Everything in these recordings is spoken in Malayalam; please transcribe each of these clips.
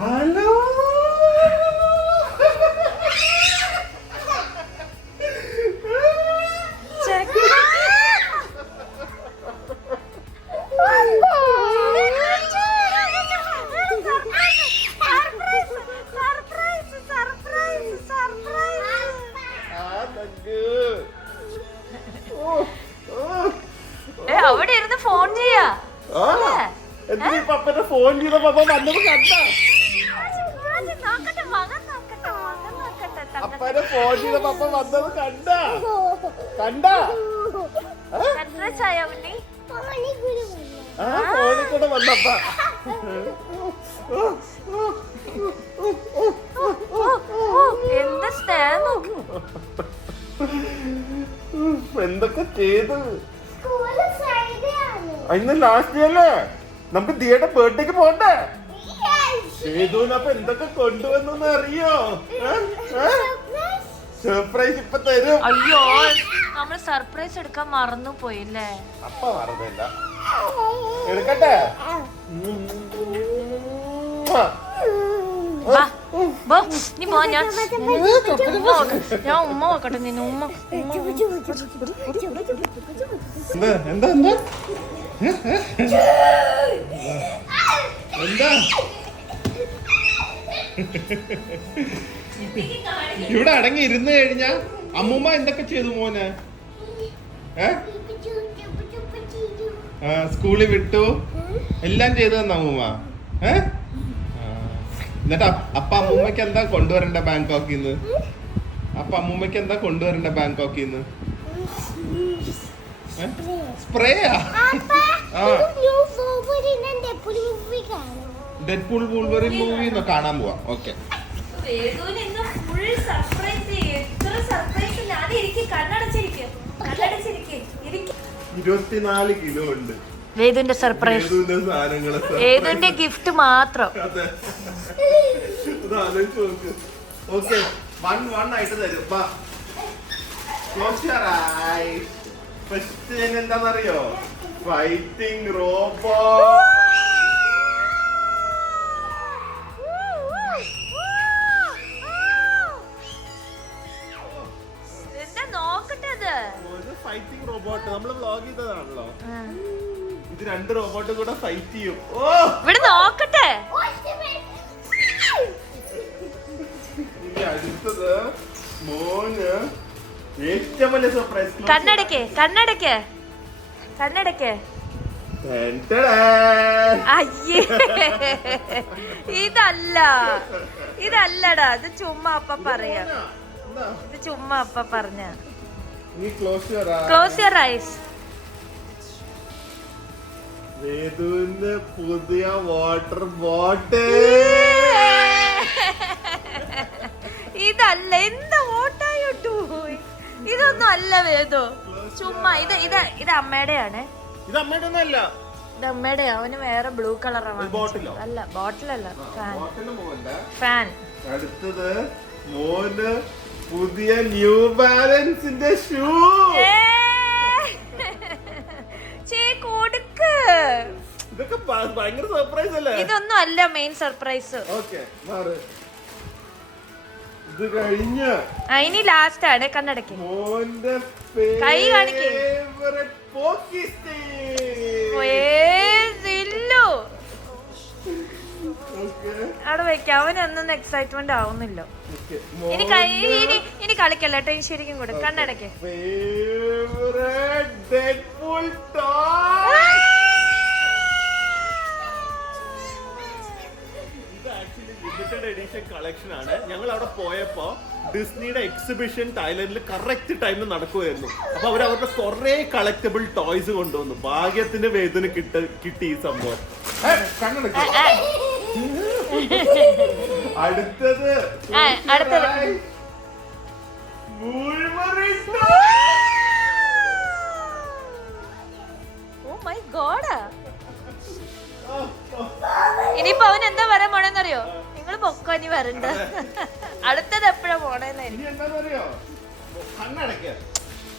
ഹലോ. അവിടെ ഇരുന്ന് ഫോൺ ചെയ്യാ. പപ്പന്റെ ഫോൺ ചെയ്ത പപ്പ വന്നത് കണ്ട. അപ്പന്റെ ഫോൺ ചെയ്ത പപ്പ വന്നത് കണ്ട കണ്ട. ഫോണിൽ കൂടെ വന്നപ്പ എന്തൊക്കെ ചെയ്ത്. ഇന്ന് ലാസ്റ്റ് അല്ലേ, നമുക്ക് ദിയയുടെ ബർത്ത്ഡേക്ക് പോണ്ടേ? സേതുവിനപ്പൊ എന്തൊക്കെ കൊണ്ടുവന്നു അറിയോ? സർപ്രൈസ് ഇപ്പൊ തരും. അയ്യോ, നമ്മള് സർപ്രൈസ് എടുക്കാൻ മറന്നു പോയില്ലേ? അപ്പ മറന്നില്ല, എടുക്കട്ടെ. നീ പോ, ഞാൻ ഉമ്മ നോക്കട്ടെ. നിന്നെ ഉമ്മ എന്താ എന്താ എന്താ എന്താ ഇവിടെ അടങ്ങി ഇരുന്ന് കഴിഞ്ഞാ അമ്മൂമ്മ എന്തൊക്കെ ചെയ്തു മോനെ? സ്കൂളിൽ വിട്ടു, എല്ലാം ചെയ്തു തന്ന അമ്മൂമ്മ. എന്നിട്ട് അപ്പ അമ്മൂമ്മക്ക് എന്താ കൊണ്ടുവരണ്ട ബാങ്കോക്കിന്ന്? അപ്പ അമ്മൂമ്മക്ക് എന്താ കൊണ്ടുവരണ്ട ബാങ്കോക്കിന്ന്? സ്പ്രേയാ? ഡെഡ്പൂൾ വൂൾവറിൻ മൂവി കാണാൻ പോവാ. ഓക്കെ, 24 കിലോ ഉണ്ട് വേദുവിന്റെ സർപ്രൈസ്. വേദുവിന്റെ ഗിഫ്റ്റ് മാത്രം. ഓക്കെ, 1-1 ആയിട്ട് തരും. ഫസ്റ്റ് എന്താണെന്നറിയോ? Fighting robot. ഫൈറ്റിംഗ് റോബോട്ട് നമ്മള് വ്ലോഗ് ചെയ്തതാണല്ലോ. ഇത് 2 റോബോട്ട് കൂടെ ഫൈറ്റ് ചെയ്യും. ഇവിടെ നോക്കട്ടെ. അടുത്തത് മോന് ഏറ്റവും വലിയ സർപ്രൈസ്. കണ്ണടക്ക് കണ്ണടക്ക് കണ്ണടക്ക്. അയ്യേ, ഇതല്ലടാ, ഇത് ചുമ്മാ അപ്പ പറയാ. ഇത് ചുമ്മാ അപ്പ പറഞ്ഞ. Close your ice. വേദുവിന്റെ പുതിയ വാട്ടർ ബോട്ടിൽ. ഇതല്ല, എന്താ ഓട്ടായിട്ട് പോയി. ഇതൊന്നും അല്ല വേദു, ചുമ്മാ. ഇത് അമ്മയുടെയാണ്. ഇത് അമ്മയുടെ ഒന്നല്ല, ഇത് അമ്മയുടെ. അവന് വേറെ ബ്ലൂ കളറാണ്. അല്ല, ബോട്ടിലല്ല, ഫാൻ. അടുത്തത് മോന് പുതിയ ന്യൂ ബാലൻസിന്റെ ഷൂ. ഇതൊക്കെ ഭയങ്കര സർപ്രൈസ് അല്ലേ? ഇതൊന്നും അല്ല മെയിൻ സർപ്രൈസ്. ഇത് കഴിഞ്ഞ് ഇനി ലാസ്റ്റ് ആണ്. കണ്ണടക്ക്. മോന്റെ കൈ കാണിക്ക്. അവിടെ വെക്കാം. അവനൊന്നും എക്സൈറ്റ്മെന്റ് ആവുന്നില്ല. ഇനി കളിക്കല്ലോ കേട്ടോ. ശരിക്കും കൂടെ കണ്ണടക്ക്. ലിമിറ്റഡ് എഡിഷൻ കളക്ഷൻ ആണ്. ഞങ്ങൾ അവിടെ പോയപ്പോ ഡിസ്നിയുടെ എക്സിബിഷൻ തായ്ലൻഡിൽ കറക്റ്റ് ടൈമിൽ നടക്കുമായിരുന്നു. അപ്പൊ അവരവരുടെ കുറെ കളക്റ്റബിൾ ടോയ്സ് കൊണ്ടുവന്നു. ഭാഗ്യത്തിന് വേദന കിട്ടി ഈ സംഭവം. അടുത്തത് ഇനിയിപ്പോ അവൻ എന്താ പറയാൻ പോണെന്നറിയോ? നിങ്ങള് പൊക്കോ, ഇനി വരണ്ട. അടുത്തത് എപ്പോഴാ പോണേന്നായിരിക്കും.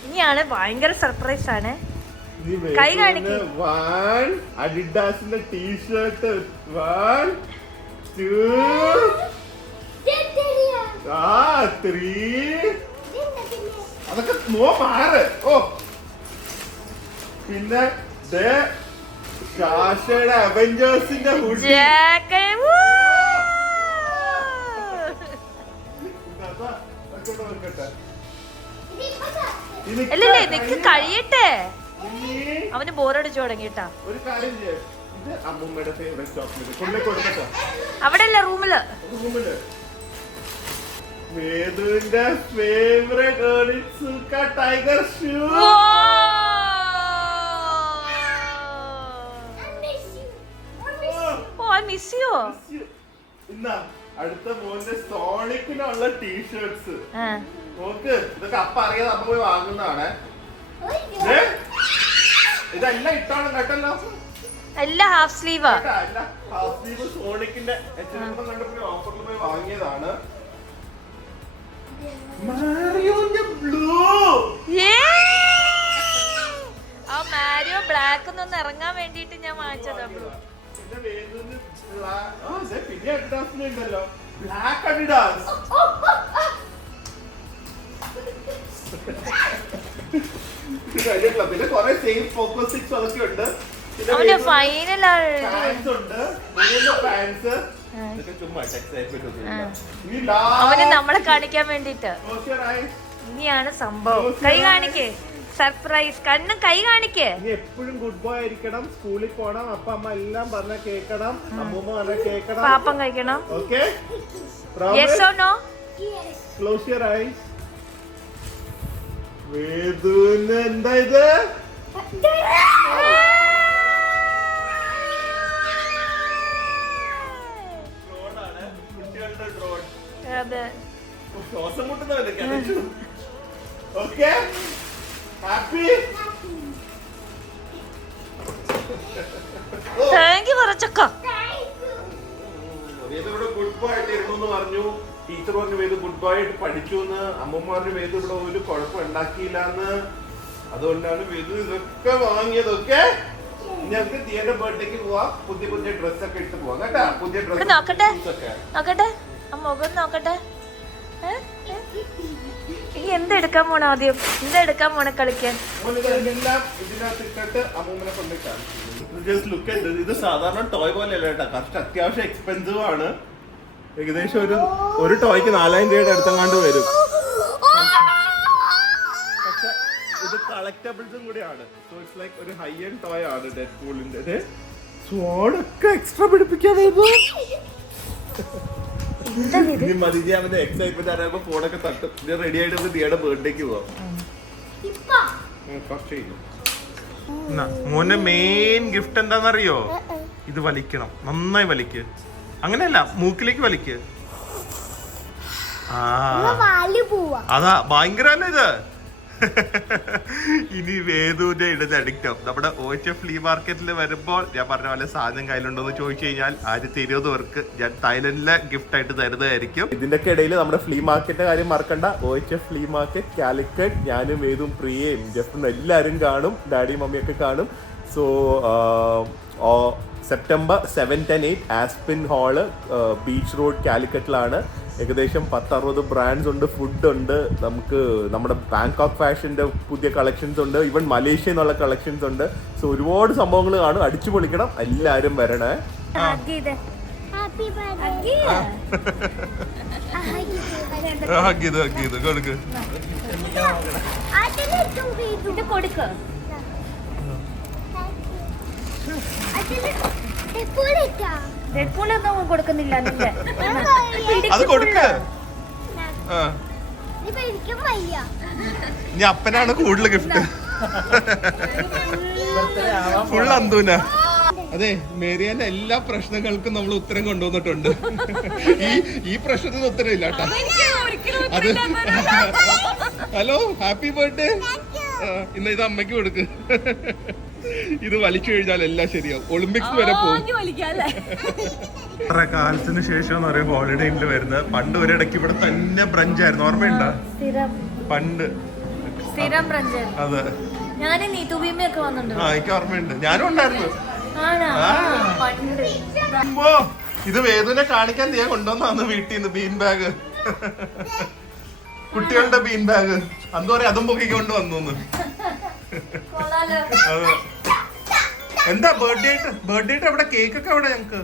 ഇനിയാണ് ഭയങ്കര സർപ്രൈസ് ആണ്. കൈ കാണിക്കും. അഡിഡാസിന്റെ ടീഷർട്ട് 2 3 അതൊക്കെ മാറ്. ഓ പിന്നെ ഷാഷയുടെ അവഞ്ചേഴ്സിന്റെ ഹുഡി. അല്ലല്ലേ നിക്ക് കഴിയട്ടെ, അവന് ബോറടിച്ചു തുടങ്ങിട്ടാ. ഒരു കാര്യം ചെയ്യാം, ഇത് അമ്മൂമ്മയുടെ ഫേവറേറ്റ് ചോക്ലേറ്റ് കൊണ്ടേ കൊടുക്കട്ടോ. അവിടെ അല്ല റൂമില്. വേദുവിന്റെ ഫേവറേറ്റ് ടൈഗർ ഷൂ. അടുത്ത മോന്റെ സോണിക്കിനുള്ള ടീഷർട്സ് നോക്ക്. ഇതൊക്കെ അപ്പ അറിയാതെ അമ്മ പോയി വാങ്ങുന്നതാണ്. ഇതെല്ലാം ഇട്ടാണ് കേട്ടല്ലോ. എല്ലാം ഹാഫ് സ്ലീവ്. ഹാഫ് സ്ലീവ് സോണിക്കിന്റെ കണ്ടപ്പോ ഓഫറിൽ പോയി വാങ്ങിയതാണ്. മാരിയോന്റെ ബ്ലൂ. ആ മാരിയോ ബ്ലാക്ക് ഒന്ന് ഇറങ്ങാൻ വേണ്ടിട്ട് ഞാൻ വാങ്ങിച്ചതാ ബ്ലൂ. പിന്നെ അഡിഡാസിലുണ്ടല്ലോ ബ്ലാക്ക് അഡിഡാസ്. പിന്നെ കുറെ സേഫ് ഫോക്കസ് സിക്സ് അതൊക്കെ ഉണ്ട്. അവന് ഫൈനൽ പാൻസ് ഉണ്ട്, പാൻസ്. അവന് നമ്മളെ കാണിക്കാൻ വേണ്ടിട്ട് ഇനിയാണ് സംഭവം. കൈ കാണിക്കേ, സർപ്രൈസ്. കണ്ണ് കൈ കാണിക്കേ. എപ്പോഴും ഗുഡ് ബോയ് ആയിരിക്കണം, സ്കൂളിൽ പോണം, അപ്പ അമ്മ എല്ലാം പറഞ്ഞ കേക്കണം, അമ്മൂമ്മ പറഞ്ഞ കേക്കണം, പാപ്പം കഴിക്കണം. Okay? Yes or no? Close your eyes. വേദുവിന് എന്താ ഇത്? ശ്വാസം മുട്ടുന്നതല്ലേ? Okay, happy? താങ്ക് യു പറച്ചക്ക. വേദു ഇവിടെ ഗുഡ് ബോയ് ആയിട്ട് ഇരുന്നു പറഞ്ഞു. ടീച്ചർ പറഞ്ഞു വേദു ഗുഡ് ബോയ് ആയിട്ട് പഠിച്ചു എന്ന്. അമ്മൂമ്മ പറഞ്ഞു വേദു ഇവിടെ ഒരു കുഴപ്പം ഉണ്ടാക്കിയില്ലെന്ന്. അതുകൊണ്ടാണ് വേദു ഇതൊക്കെ വാങ്ങിയത്. ഓക്കെ, ഞങ്ങൾക്ക് തിയേറ്റർ ബർത്ത്ഡേക്ക് പോവാം. പുതിയ പുതിയ ഡ്രസ്സൊക്കെ ഇട്ട് പോവാം കേട്ടാ. പുതിയ ഡ്രസ് നോക്കട്ടെ നോക്കട്ടെ, ആ മുഖം നോക്കട്ടെ. ഇനി എന്തെടുക്കാൻ പോണ? ആദ്യം എന്തെടുക്കാൻ പോണ കളിക്കാൻ? ഇത് സാധാരണ ടോയ് പോലെയല്ല കേട്ടാ, കറക്റ്റ് അത്യാവശ്യം എക്സ്പെൻസീവ് ആണ്. ഏകദേശം ഒരു ടോയ്ക്ക് 4000 രൂപയുടെ അടുത്തങ്ങാണ്ട് വരും. പക്ഷെ ഇത് കളക്ടബിൾസും കൂടിയാണ്. സോ ഇറ്റ്സ് ലൈക്ക് ഒരു ഹൈ എൻഡ് ടോയ് ആണ് ഡെഡ്പൂളിന്റെ. സ്വാഡൊക്കെ എക്സ്ട്രാ പിടിപ്പിക്കാൻ വരുന്നു. മതിജാമിന്റെ എക്സൈറ്റ്മെന്റ് അറിയുമ്പോ ഫോണൊക്കെ തട്ടും. റെഡി ആയിട്ട് ദിയുടെ ബർത്ത്ഡേക്ക് പോവാം. മോന്റെ മെയിൻ ഗിഫ്റ്റ് എന്താന്നറിയോ? ഇത് വലിക്കണം, നന്നായി വലിക്ക്. അങ്ങനെയല്ല, മൂക്കിലേക്ക് വലിക്ക്. അതാ ഭയങ്കര ഇത്. ഇനി വേദുവിന്റെ ഇടത് അഡിക്റ്റ് ആവും. നമ്മുടെ OHF ഫ്ലീ മാർക്കറ്റിൽ വരുമ്പോൾ ഞാൻ പറഞ്ഞ പോലെ സാധനം കയ്യിലുണ്ടോ എന്ന് ചോദിച്ചു കഴിഞ്ഞാൽ 2020 പേർക്ക് ഞാൻ തായ്ലൻഡിലെ ഗിഫ്റ്റ് ആയിട്ട് തരുന്നതായിരിക്കും. ഇതിന്റെ ഇടയിൽ നമ്മുടെ ഫ്ലീ മാർക്കറ്റിന്റെ കാര്യം മറക്കണ്ട. OHF ഫ്ലീ മാർക്കറ്റ് കാലിക്കറ്റ്, ഞാനും വേദും പ്രിയയും ജസ്റ്റും എല്ലാവരും കാണും. ഡാഡിയും മമ്മിയൊക്കെ കാണും. So September 7, 10, 8 Aspin hall, beach road, കാലിക്കറ്റിലാണ്. ഏകദേശം 10-60 ബ്രാൻഡ്സ് ഉണ്ട്, ഫുഡ് ഉണ്ട്, നമുക്ക് നമ്മുടെ ബാങ്കോക്ക് ഫാഷന്റെ പുതിയ കളക്ഷൻസ് ഉണ്ട്, ഈവൻ മലേഷ്യ എന്നുള്ള കളക്ഷൻസ് ഉണ്ട്. സോ ഒരുപാട് സംഭവങ്ങൾ കാണും. അടിച്ചു പൊളിക്കണം, എല്ലാരും വരണേ. കൊടുക്കുന്നില്ല. അത് കൊടുക്ക. ഇനി അപ്പനാണ് കൂടുതൽ ഗിഫ്റ്റ്. ഫുൾ അന്തൂന. അതെ, മേരിയാന്റെ എല്ലാ പ്രശ്നങ്ങൾക്കും നമ്മൾ ഉത്തരം കൊണ്ടുവന്നിട്ടുണ്ട്. ഈ പ്രശ്നത്തിന് ഉത്തരവില്ല കേട്ടോ. അത് ഹലോ, ഹാപ്പി ബർത്ത്ഡേ. ഇന്ന് ഇത് അമ്മയ്ക്ക് കൊടുക്ക്. ഇത് വലിച്ചു കഴിഞ്ഞാൽ എല്ലാം ശരിയാവും. ഒളിമ്പിക്സ് വരെ പോകും. കാലത്തിന് ശേഷം ഹോളിഡേയിൽ വരുന്നത്. പണ്ട് ഒരിടയ്ക്ക് ഇവിടെ തന്നെ ബ്രഞ്ച് ആയിരുന്നു, ഓർമ്മയുണ്ടോ? പണ്ട് അതെ, എനിക്ക് ഓർമ്മയുണ്ട്. ഞാനും ഉണ്ടായിരുന്നു. ഇത് വേദുവിനെ കാണിക്കാൻ തീയ കൊണ്ടുവന്നാന്ന് വീട്ടിൽ നിന്ന് ബീൻ ബാഗ്, കുട്ടികളുടെ ബീൻ ബാഗ്. അന്ന് പറയാം അതും പൊക്കിക്കൊണ്ട് വന്നു. എന്താ ബർത്ത്ഡേ ആയിട്ട് എവിടെ കേക്കൊക്കെ എവിടെ ഞങ്ങക്ക്?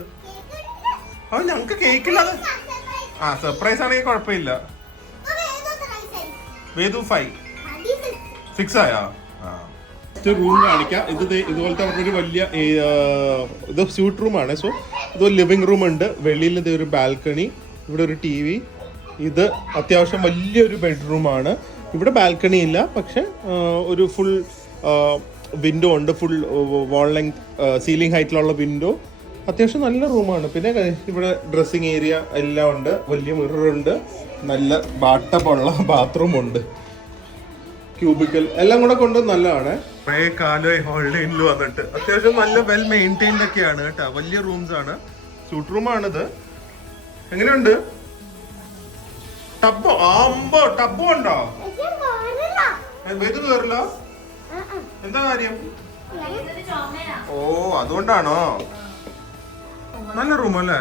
ഞങ്ങക്ക് കേക്കില്ലാതെ. ആ സർപ്രൈസ് ആണെങ്കിൽ കുഴപ്പമില്ല. വേദു 5 6 ആയാ? റൂം കാണിക്കാം. ഇതുപോലത്തെ ഒരു വലിയ ഇത് സ്യൂട്ട് റൂമാണ്. സോ ഇത് ലിവിംഗ് റൂം ഉണ്ട്. വെളിയിൽ ഇത് ഒരു ബാൽക്കണി, ഇവിടെ ഒരു TV. ഇത് അത്യാവശ്യം വലിയൊരു ബെഡ്റൂമാണ്. ഇവിടെ ബാൽക്കണി ഇല്ല, പക്ഷെ ഒരു ഫുൾ വിൻഡോ ഉണ്ട്. ഫുൾ വാൾ ലെങ്ത് സീലിംഗ് ഹൈറ്റിലുള്ള വിൻഡോ. അത്യാവശ്യം നല്ല റൂമാണ്. പിന്നെ ഇവിടെ ഡ്രസ്സിങ് ഏരിയ എല്ലാം ഉണ്ട്. വലിയ മിററുണ്ട്. നല്ല ബാട്ടപ്പുള്ള ബാത്റൂം ഉണ്ട്. ക്യൂബിക്കൽ എല്ലാം കൂടെ കൊണ്ട് നല്ലതാണ്. കുറേ കാലമായി ഹോളിഡേയിൽ വന്നിട്ട് അത്യാവശ്യം നല്ല വെൽ മെയിൻറ്റൈൻഡ് ഒക്കെയാണ് കേട്ടോ. വലിയ റൂംസ് ആണ്. സൂട്ട് റൂമാണിത്. എങ്ങനെയുണ്ട്? ടബ് ഉണ്ടോ? വേദു കയറില്ല. എന്താ കാര്യം? ഓ അതുകൊണ്ടാണോ? നല്ല റൂം അല്ലേ?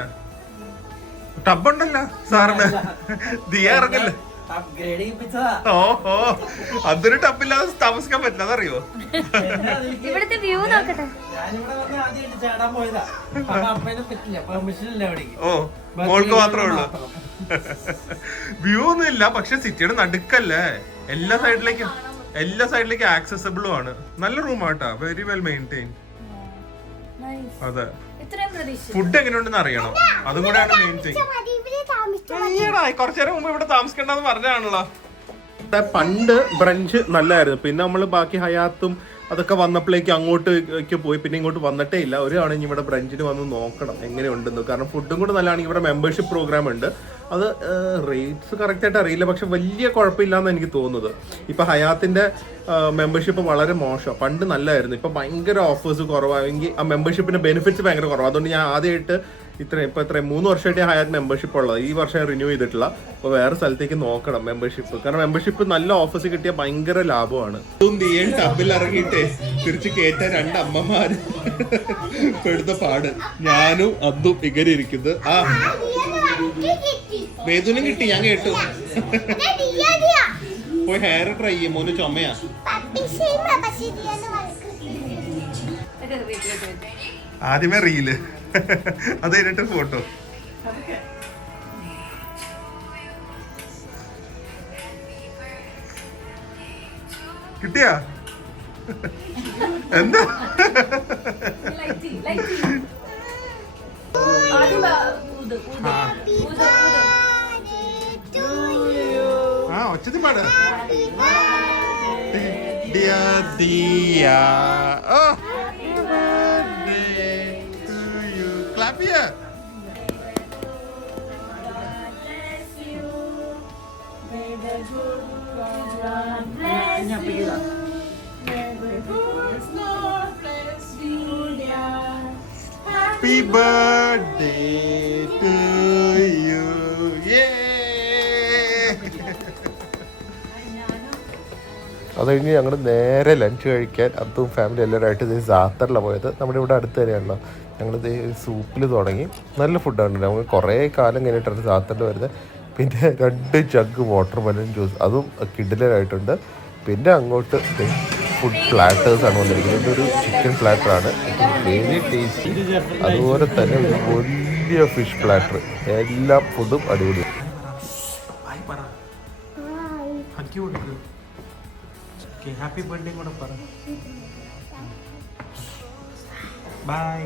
ടബ് ഉണ്ടല്ലോ സാറിന്. ദിയ ഇറങ്ങല്ലേ? ഓഹോ, അതൊരു ടബില്ലാതെ താമസിക്കാൻ പറ്റില്ല, അതറിയോ? ഇവിടുത്തെ വ്യൂ നോക്കട്ടെ. ഓ മോൾക്ക് മാത്രമേ ഉള്ളൂ. വ്യൂ ഒന്നും ഇല്ല, പക്ഷെ സിറ്റിയുടെ നടുക്കല്ലേ. എല്ലാ സൈഡിലേക്കും ആക്സസിബിളും ആണ്. നല്ല റൂമാട്ടാ. Very well maintain. അതെ. ഫുഡ് എങ്ങനെയുണ്ടെന്ന് അറിയണം. അതും കൂടെയാണ് മെയിൻ തിങ്. കുറച്ചേരം മുമ്പ് ഇവിടെ താമസിക്കണ്ടെന്ന് പറഞ്ഞാണല്ലോ. പണ്ട് ബ്രഞ്ച് നല്ലായിരുന്നു. പിന്നെ നമ്മള് ബാക്കി ഹയാത്തും അതൊക്കെ വന്നപ്പോഴേക്ക് അങ്ങോട്ടേക്ക് പോയി. പിന്നെ ഇങ്ങോട്ട് വന്നിട്ടേ ഇല്ല. ഒരു തവണ ഇനി ഇവിടെ ബ്രഞ്ചിന് വന്ന് നോക്കണം എങ്ങനെയുണ്ടെന്ന്. കാരണം ഫുഡും കൂടെ നല്ലതാണെങ്കിൽ ഇവിടെ മെമ്പർഷിപ്പ് പ്രോഗ്രാം ഉണ്ട്. അത് റേറ്റ്സ് കറക്റ്റായിട്ട് അറിയില്ല, പക്ഷെ വലിയ കുഴപ്പമില്ലാന്ന് എനിക്ക് തോന്നുന്നത്. ഇപ്പൊ ഹയാത്തിന്റെ മെമ്പർഷിപ്പ് വളരെ മോശം. പണ്ട് നല്ലതായിരുന്നു. ഇപ്പൊ ഭയങ്കര ഓഫേഴ്സ് കുറവാണെങ്കിൽ ആ മെമ്പർഷിപ്പിന്റെ ബെനിഫിറ്റ്സ് ഭയങ്കര കുറവാണ്. അതുകൊണ്ട് ഞാൻ ആദ്യമായിട്ട് ഇപ്പൊ 3 വർഷമായിട്ട് ഹയാത്ത് മെമ്പർഷിപ്പ് ഉള്ളത്. ഈ വർഷം റിന്യൂ ചെയ്തിട്ടില്ല. അപ്പോൾ വേറെ സ്ഥലത്തേക്ക് നോക്കണം മെമ്പർഷിപ്പ്. കാരണം മെമ്പർഷിപ്പ് നല്ല ഓഫേഴ്സ് കിട്ടിയാൽ ഭയങ്കര ലാഭമാണ്. ടബിൽ ഇറങ്ങിയിട്ടേ തിരിച്ച് കയറ്റാൻ 2 അമ്മമാര് എടുത്ത പാട്. ഞാനും അതും ഇങ്ങനെ ഇരിക്കുന്നത്. ആ വേദുനും കിട്ടി, ഞാൻ കേട്ടു. പോയി ഹെയർ ട്രൈ ചെയ്യും. മോന് ചുമയാ. ആദ്യമേ റീല്, അത് കഴിഞ്ഞിട്ട് ഫോട്ടോ. കിട്ടിയാ? എന്താ ആ ഒച്ചത്തി പാട്. Clap here. Happy birthday to you. അത് കഴിഞ്ഞ് ഞങ്ങൾ നേരെ ലഞ്ച് കഴിക്കാൻ അതും ഫാമിലി എല്ലാവരുമായിട്ട് ഇത് സാത്തറിലാണ് പോയത്. നമ്മുടെ ഇവിടെ അടുത്ത് തന്നെയാണല്ലോ. ഞങ്ങളിത് സൂപ്പിൽ തുടങ്ങി. നല്ല ഫുഡാണ്. നമുക്ക് കുറേ കാലം കഴിഞ്ഞിട്ടാണ് സാത്തറിൽ വരുന്നത്. പിന്നെ 2 ജഗ് വാട്ടർ മെലൺ ജ്യൂസ്, അതും കിഡിലായിട്ടുണ്ട്. പിന്നെ അങ്ങോട്ട് ഫുഡ് പ്ലാറ്റേഴ്സാണ് വന്നിരിക്കുന്നത്. ഇതൊരു ചിക്കൻ പ്ലാറ്ററാണ്, വെരി ടേസ്റ്റി. അതുപോലെ തന്നെ ഒരു വലിയ ഫിഷ് പ്ലാറ്റർ. എല്ലാ ഫുഡും അടിപൊളിയാണ്. ഹാപ്പി ബർത്ത്ഡേ കൂടെ പറ. ബൈ.